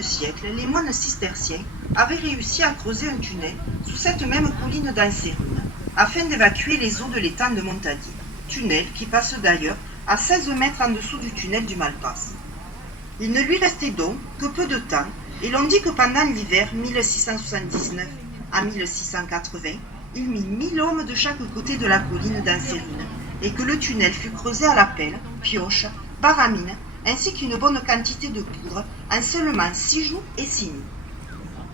quelques siècles, les moines cisterciens avaient réussi à creuser un tunnel sous cette même colline d'Anserune, afin d'évacuer les eaux de l'étang de Montadier, tunnel qui passe d'ailleurs à 16 mètres en dessous du tunnel du Malpasse. Il ne lui restait donc que peu de temps, et l'on dit que pendant l'hiver 1679 à 1680, il mit 1000 hommes de chaque côté de la colline d'Anserune, et que le tunnel fut creusé à la pelle, pioche, baramine, ainsi qu'une bonne quantité de poudre en seulement 6 jours et 6 nuits.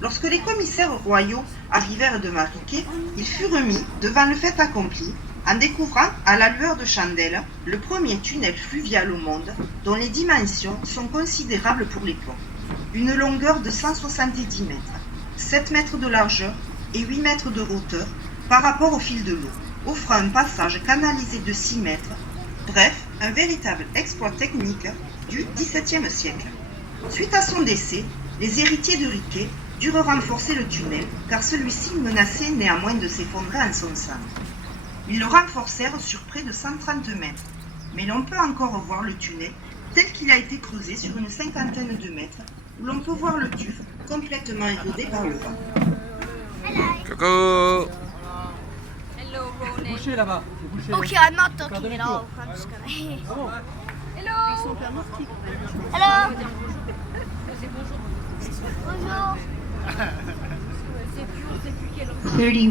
Lorsque les commissaires royaux arrivèrent de Mariquet, ils furent mis devant le fait accompli en découvrant à la lueur de chandelle le premier tunnel fluvial au monde dont les dimensions sont considérables pour l'époque. Une longueur de 170 mètres, 7 mètres de largeur et 8 mètres de hauteur par rapport au fil de l'eau, offrant un passage canalisé de 6 mètres. Bref, un véritable exploit technique du XVIIe siècle. Suite à son décès, les héritiers de Riquet durent renforcer le tunnel, car celui-ci menaçait néanmoins de s'effondrer en son sein. Ils le renforcèrent sur près de 130 mètres, mais l'on peut encore voir le tunnel tel qu'il a été creusé sur une cinquantaine de mètres, où l'on peut voir le tuf complètement érodé par le vent. Coucou. Hello, C'est Ronan. bouché là-bas. C'est bouché. Okay, I'm not talking at all. I'm just gonna. Ah bon Hello. Hello. C'est bonjour. Bonjour. On sait plus quelle heure. 31,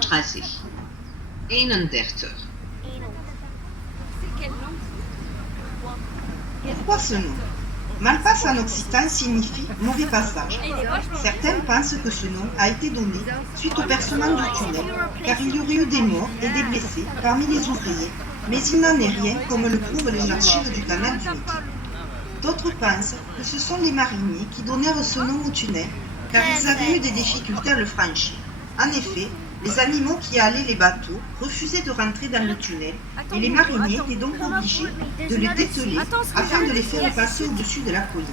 31. 31. C'est quelle langue? Pourquoi ce nom? Malpasse en occitan signifie mauvais passage. Et il est vachement Certains pensent que ce nom a été donné suite au percement du tunnel, car il y aurait eu des morts et des blessés parmi les ouvriers, mais il n'en est rien comme le prouvent les archives du canal du Midi. D'autres pensent que ce sont les mariniers qui donnèrent ce nom au tunnel, car ils avaient eu des difficultés à le franchir. En effet, les animaux qui allaient les bateaux refusaient de rentrer dans le tunnel, et les mariniers étaient donc obligés de les dételer afin de les faire passer au-dessus de la colline.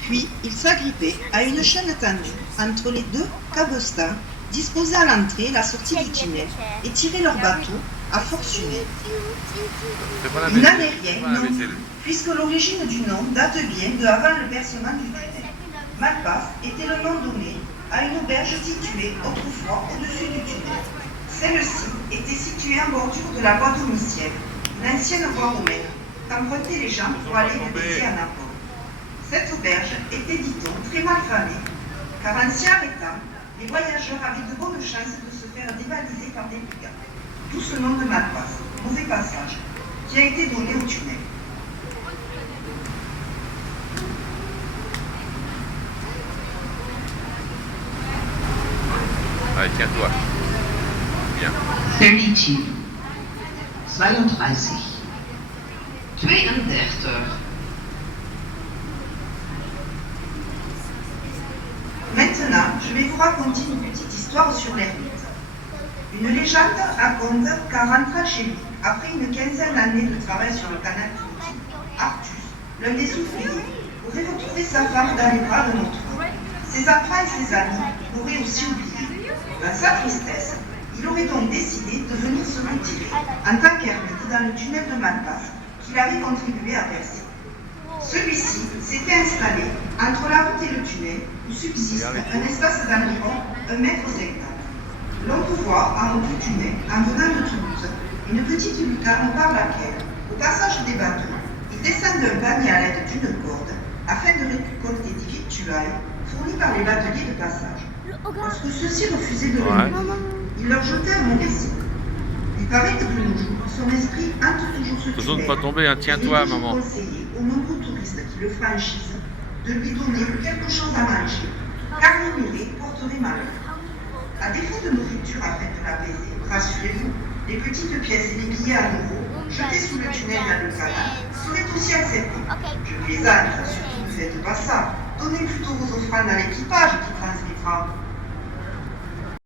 Puis, ils s'agrippaient à une chaîne tendue entre les deux cabestans disposés à l'entrée et la sortie du tunnel et tiraient leur bateau à force humaine. C'est pas la Il n'en vaisselle. est C'est rien, pas la non, vaisselle. puisque l'origine du nom date bien de avant le percement du tunnel. Malpasse était le nom donné à une auberge située autrefois au-dessus du tunnel. Celle-ci était située en bordure de la voie domitienne, une ancienne voie romaine, qu'empruntaient les gens pour aller le baiser à Naples. Cette auberge était, dit-on, très mal famée, car en s'y arrêtant, les voyageurs avaient de bonnes chances de se faire dévaliser par des brigands. D'où ce nom de Malpasse, mauvais passage, qui a été donné au tunnel. Allez, tiens-toi. Bien. 32, 32. 32. Maintenant, je vais vous raconter une petite histoire sur l'ermite. Une légende raconte qu'en rentrant chez lui, après une quinzaine d'années de travail sur le canal du Midi, Artus, l'un des ouvriers, aurait retrouvé sa femme dans les bras de notre homme. Ses enfants et ses amis l'auraient aussi oublié. Dans sa tristesse, il aurait donc décidé de venir se retirer en tant qu'ermite dans le tunnel de Malpasse qu'il avait contribué à percer. Celui-ci s'était installé entre la route et le tunnel où subsiste un espace d'environ 1,50 m. L'on peut voir en haut du tunnel, en venant de Toulouse, une petite lucarne par laquelle, au passage des bateaux, il descend d'un panier à l'aide d'une corde afin de récolter des victuailles fournies par les bateliers de passage. Lorsque ceux-ci refusaient de venir, il leur jetait un mauvais signe. Il paraît que de nos jours, son esprit hante toujours ce Attention de tunnel. pas tomber, hein. Tiens-toi, maman. Il est conseillé aux nombreux touristes qui le franchissent de lui donner quelque chose à manger, car l'ignorer porterait malheur. À défaut de nourriture afin de l'apaiser, rassurez-vous, les petites pièces et les billets à nouveau, jetés sous le tunnel dans le canal, seraient aussi acceptés. Je plaisante, surtout ne faites pas ça. Donnez plutôt vos offrandes à l'équipage qui transmettra.